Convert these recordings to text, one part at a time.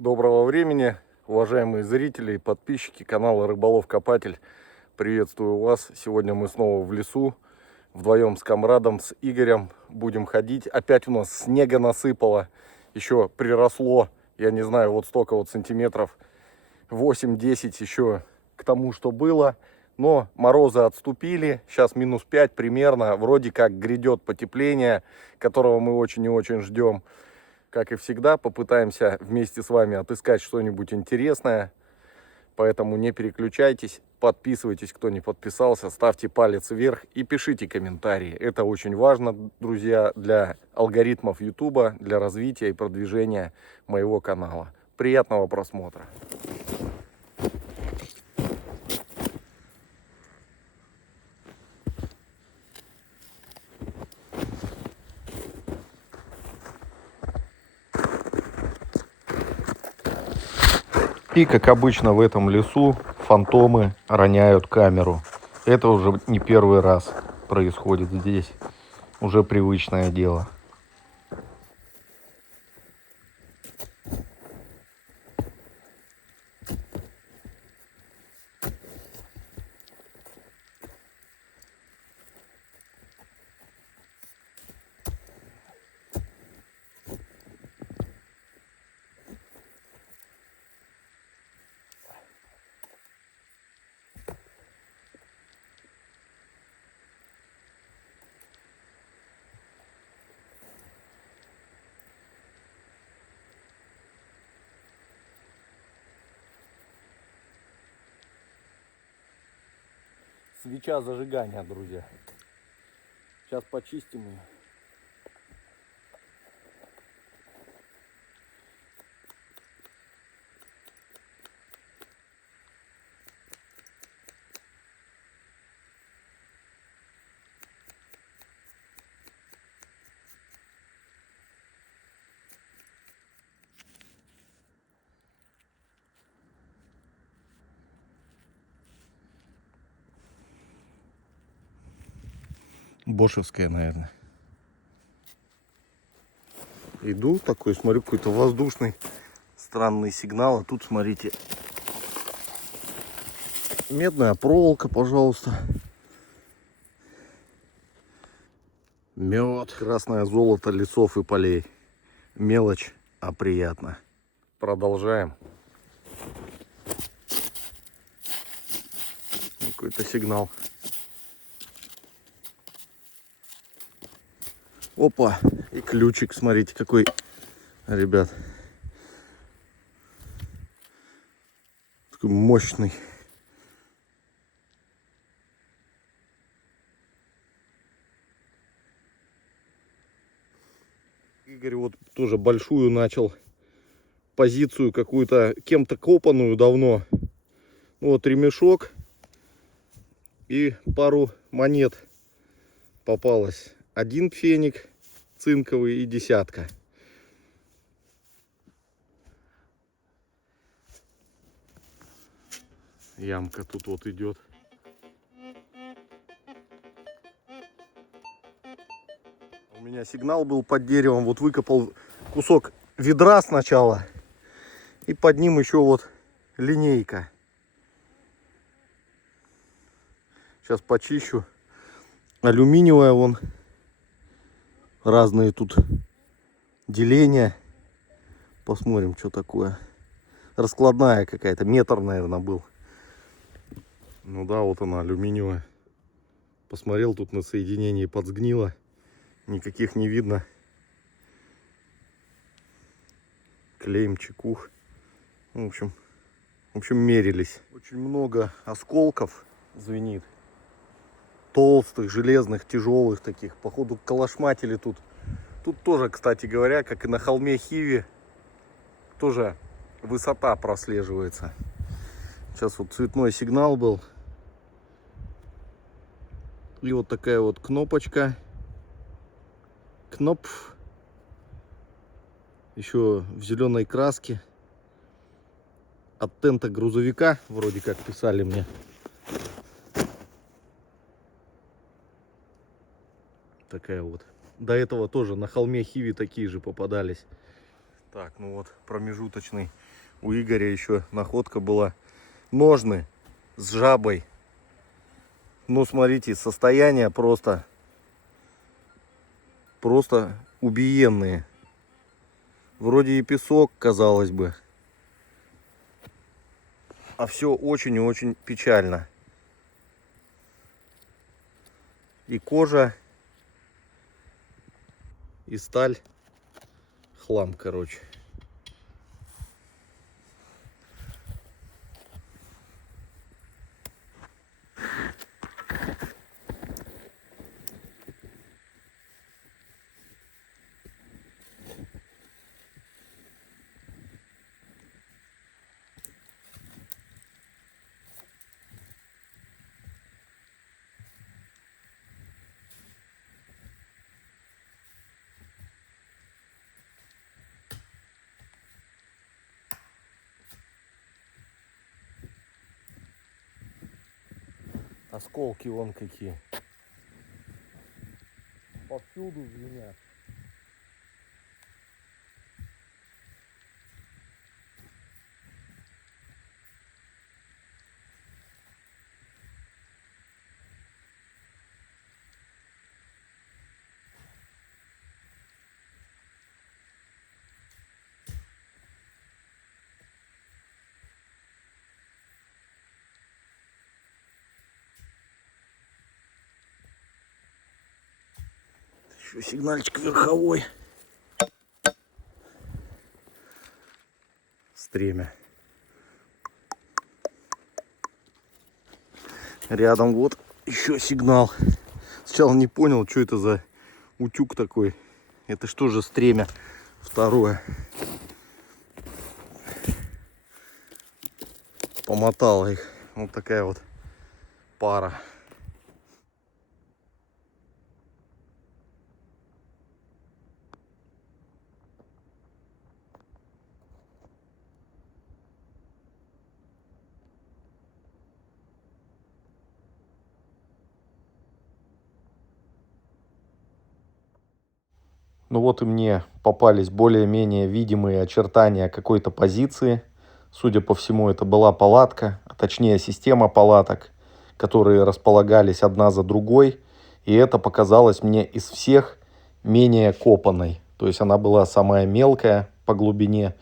Доброго времени, уважаемые зрители и подписчики канала Рыболов-Копатель. Приветствую вас. Сегодня мы снова в лесу, вдвоем с комрадом, с Игорем будем ходить. Опять у нас снега насыпало, еще приросло, я не знаю, вот столько вот сантиметров, 8-10 еще к тому, что было. Но морозы отступили, сейчас минус 5 примерно, вроде как грядет потепление, которого мы очень и очень ждем. Как и всегда, попытаемся вместе с вами отыскать что-нибудь интересное. Поэтому не переключайтесь, подписывайтесь, кто не подписался, ставьте палец вверх и пишите комментарии. Это очень важно, друзья, для алгоритмов YouTube, для развития и продвижения моего канала. Приятного просмотра. И, как обычно, в этом лесу фантомы роняют камеру. Это уже не первый раз происходит здесь. Уже привычное дело. Свеча зажигания, друзья. Сейчас почистим ее. Бошевская, наверное. Иду такой, смотрю, какой-то воздушный странный сигнал. А тут, смотрите, медная проволока, пожалуйста. Мед, красное золото лесов и полей. Мелочь, а приятно. Продолжаем. Какой-то сигнал. Опа, и ключик, смотрите, какой, ребят. Такой мощный. Игорь вот тоже большую начал позицию какую-то, кем-то копанную давно. Вот ремешок и пару монет попалось. Один пфеник цинковый и десятка. Ямка тут вот идет. У меня сигнал был под деревом. Вот выкопал кусок ведра сначала. И под ним еще вот линейка. Сейчас почищу. Алюминиевая вон. Разные тут деления. Посмотрим, что такое. Раскладная какая-то. Метр, наверное, был. Ну да, вот она, алюминиевая. Посмотрел тут на соединение, подсгнило. Никаких не видно. Клеим, чекух. В общем, мерились. Очень много осколков звенит. Толстых, железных, тяжелых таких. Походу калашматили тут. Тут тоже, кстати говоря, как и на холме Хиви, тоже высота прослеживается. Сейчас вот цветной сигнал был. И вот такая вот кнопочка. Кнопф. Еще в зеленой краске. От тента грузовика, вроде как писали мне. Такая вот. До этого тоже на холме Хиви такие же попадались. Так, ну вот промежуточный. У Игоря еще находка была. Ножны с жабой. Ну, смотрите, состояние просто убиенные. Вроде и песок, казалось бы. А все очень и очень печально. И кожа, и сталь. Хлам, короче. Осколки вон какие. Повсюду звенят. Еще сигнальчик верховой. Стремя. Рядом вот еще сигнал. Сначала не понял, что это за утюг такой. Это что же стремя второе. Помотала их. Вот такая вот пара. Ну вот и мне попались более-менее видимые очертания какой-то позиции. Судя по всему, это была палатка, а точнее система палаток, которые располагались одна за другой. И это показалось мне из всех менее копанной. То есть она была самая мелкая по глубине.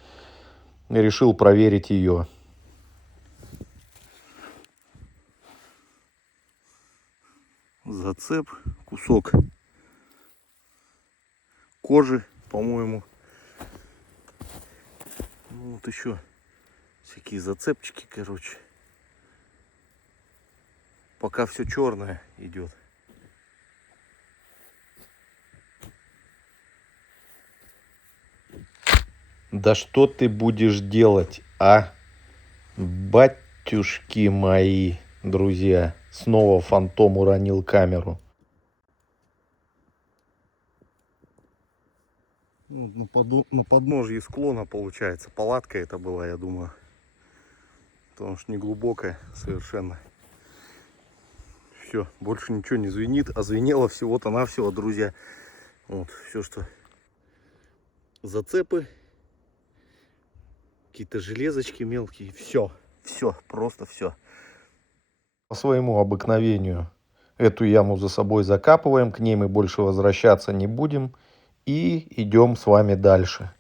И решил проверить ее. Зацеп, кусок кожи, по-моему. Ну, вот еще всякие зацепчики, короче. Пока все черное идет. Да что ты будешь делать, а? Батюшки мои, друзья. Снова фантом уронил камеру. На подножье склона, получается. Палатка это была, я думаю. Потому что не глубокая совершенно. Все, больше ничего не звенит. А звенело всего-то навсего, друзья. Вот, все, что зацепы. Какие-то железочки мелкие. Все, просто все. По своему обыкновению эту яму за собой закапываем. К ней мы больше возвращаться не будем. И идем с вами дальше.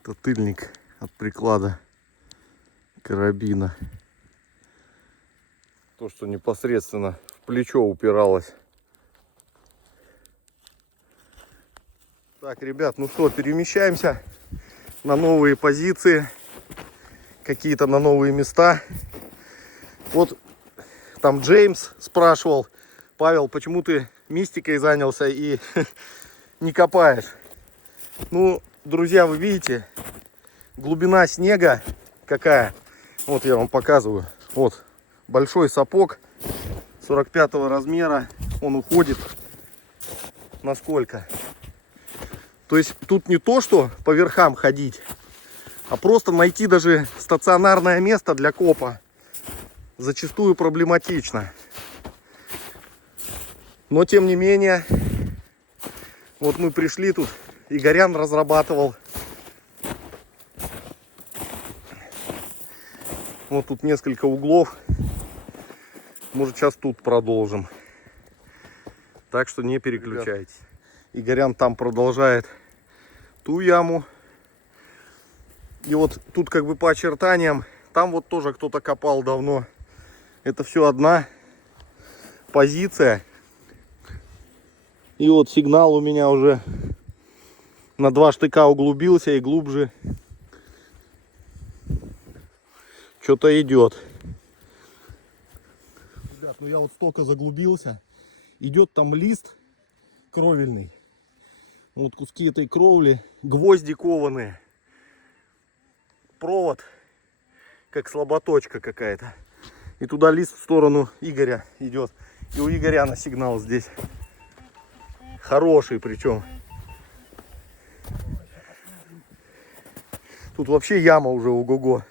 Это тыльник от приклада карабина. То, что непосредственно в плечо упиралось. Так, ребят, ну что, перемещаемся на новые позиции. Какие-то на новые места. Вот там Джеймс спрашивал: Павел, почему ты мистикой занялся и не копаешь? Ну, друзья, вы видите, глубина снега какая. Вот я вам показываю. Вот большой сапог 45 размера. Он уходит на сколько? То есть тут не то, что по верхам ходить, а просто найти даже стационарное место для копа зачастую проблематично. Но тем не менее, вот мы пришли тут, Игорян разрабатывал. Вот тут несколько углов. Может, сейчас тут продолжим. Так что не переключайтесь. Игорян там продолжает ту яму. И вот тут как бы по очертаниям, там вот тоже кто-то копал давно. Это все одна позиция. И вот сигнал у меня уже на 2 штыка углубился и глубже. Что-то идет. Ребят, ну я вот столько заглубился. Идет там лист кровельный. Вот куски этой кровли. Гвозди кованые. Провод. Как слаботочка какая-то. И туда лист в сторону Игоря идет. И у Игоря на сигнал здесь. Хороший причем. Тут вообще яма уже ого-го.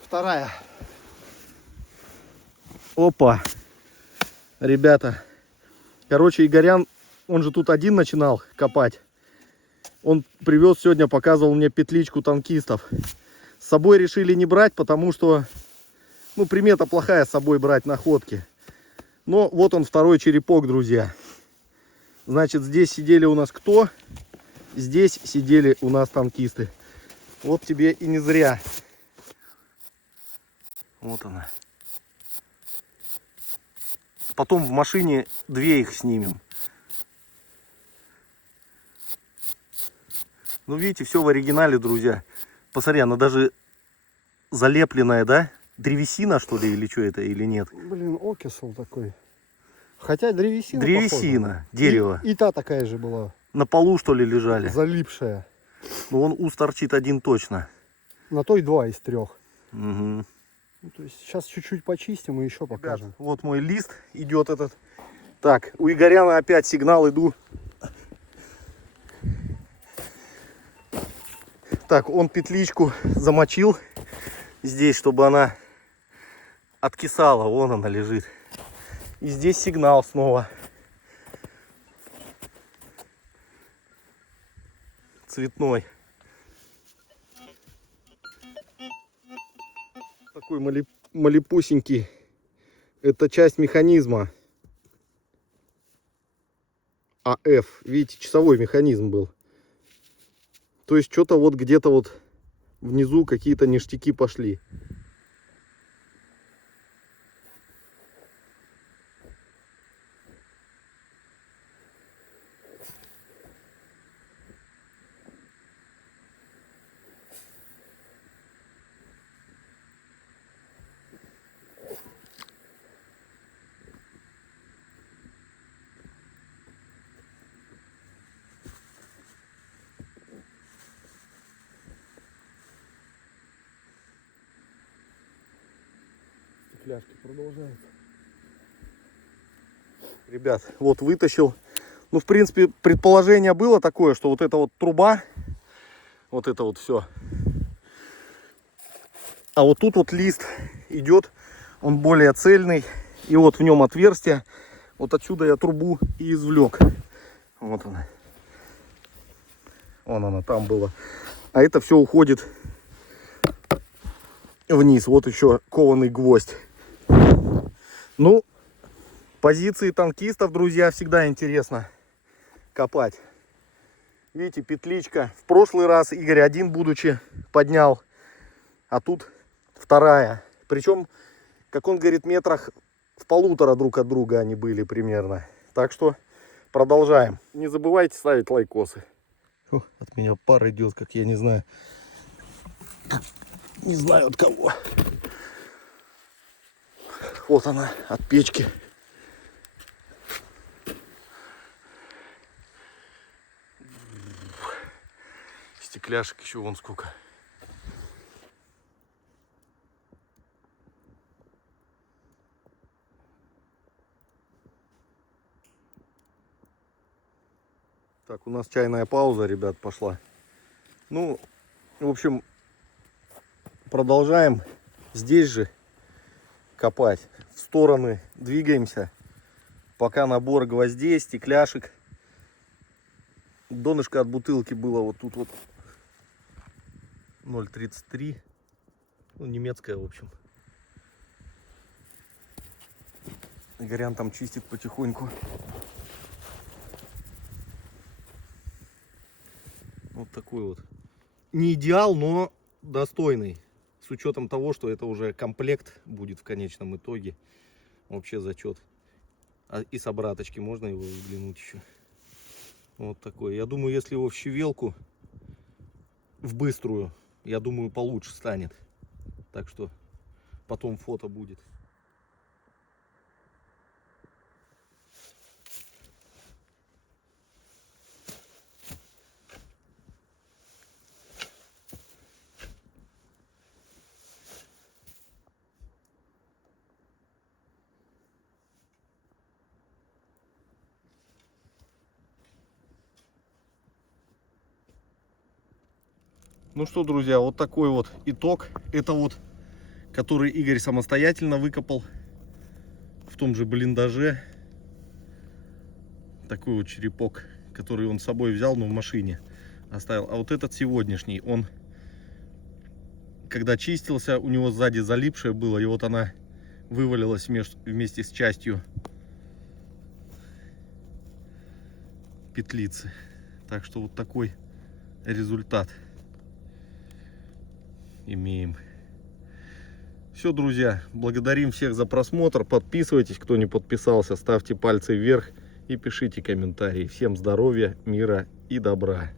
Вторая. Опа. Ребята. Короче, Игорян, он же тут один начинал копать. Он привез сегодня, показывал мне петличку танкистов. С собой решили не брать, потому что, ну, примета плохая с собой брать находки. Но вот он, второй черепок, друзья. Значит, здесь сидели у нас кто? Здесь сидели у нас танкисты. Вот тебе и не зря. Вот она. Потом в машине 2 их снимем. Ну, видите, все в оригинале, друзья. Посмотри, она даже залепленная, да? Древесина, что ли, или что это, или нет? Блин, окисел такой. Хотя древесина. Древесина, похожа. дерево. И та такая же была. На полу, что ли, лежали? Залипшая. Ну, вон ус торчит один точно. На той 2 из 3. Угу. Ну, то есть сейчас чуть-чуть почистим и еще покажем. Ребят, вот мой лист идет этот. Так, у Игоряна опять сигнал, иду. Так, он петличку замочил здесь, чтобы она откисала. Вон она лежит. И здесь сигнал снова. Цветной. Такой малепусенький. Это часть механизма. АФ. Видите, часовой механизм был. То есть что-то вот где-то вот внизу какие-то ништяки пошли. Стекляшки продолжаются. Ребят, вот вытащил. Ну, в принципе, предположение было такое, что вот эта вот труба, вот это вот все. А вот тут вот лист идет, он более цельный. И вот в нем отверстие. Вот отсюда я трубу и извлек. Вот она. Вон она там была. А это все уходит вниз. Вот еще кованый гвоздь. Ну, позиции танкистов, друзья, всегда интересно копать. Видите, петличка. В прошлый раз Игорь один, будучи, поднял. А тут вторая. Причем, как он говорит, метрах в 1,5 друг от друга они были примерно. Так что продолжаем. Не забывайте ставить лайкосы. О, от меня пар идет, как я не знаю. Не знаю от кого. Вот она, от печки. Стекляшек еще вон сколько. Так, у нас чайная пауза, ребят, пошла. Ну, в общем, продолжаем здесь же копать. В стороны двигаемся. Пока набор гвоздей, стекляшек. Донышко от бутылки было вот тут вот 0,33. Ну, немецкая, в общем. Игорян там чистит потихоньку. Вот такой вот. Не идеал, но достойный. С учетом того, что это уже комплект будет в конечном итоге. Вообще зачет. И с обраточки можно его взглянуть еще. Вот такой. Я думаю, если его в щевелку, в быструю, я думаю, получше станет. Так что потом фото будет. Ну что, друзья, вот такой вот итог. Это вот, который Игорь самостоятельно выкопал в том же блиндаже. Такой вот черепок, который он с собой взял, но в машине оставил. А вот этот сегодняшний, он, когда чистился, у него сзади залипшая было, и вот она вывалилась вместе с частью петлицы. Так что вот такой результат имеем. Все, друзья, благодарим всех за просмотр. Подписывайтесь, кто не подписался, ставьте пальцы вверх и пишите комментарии. Всем здоровья, мира и добра.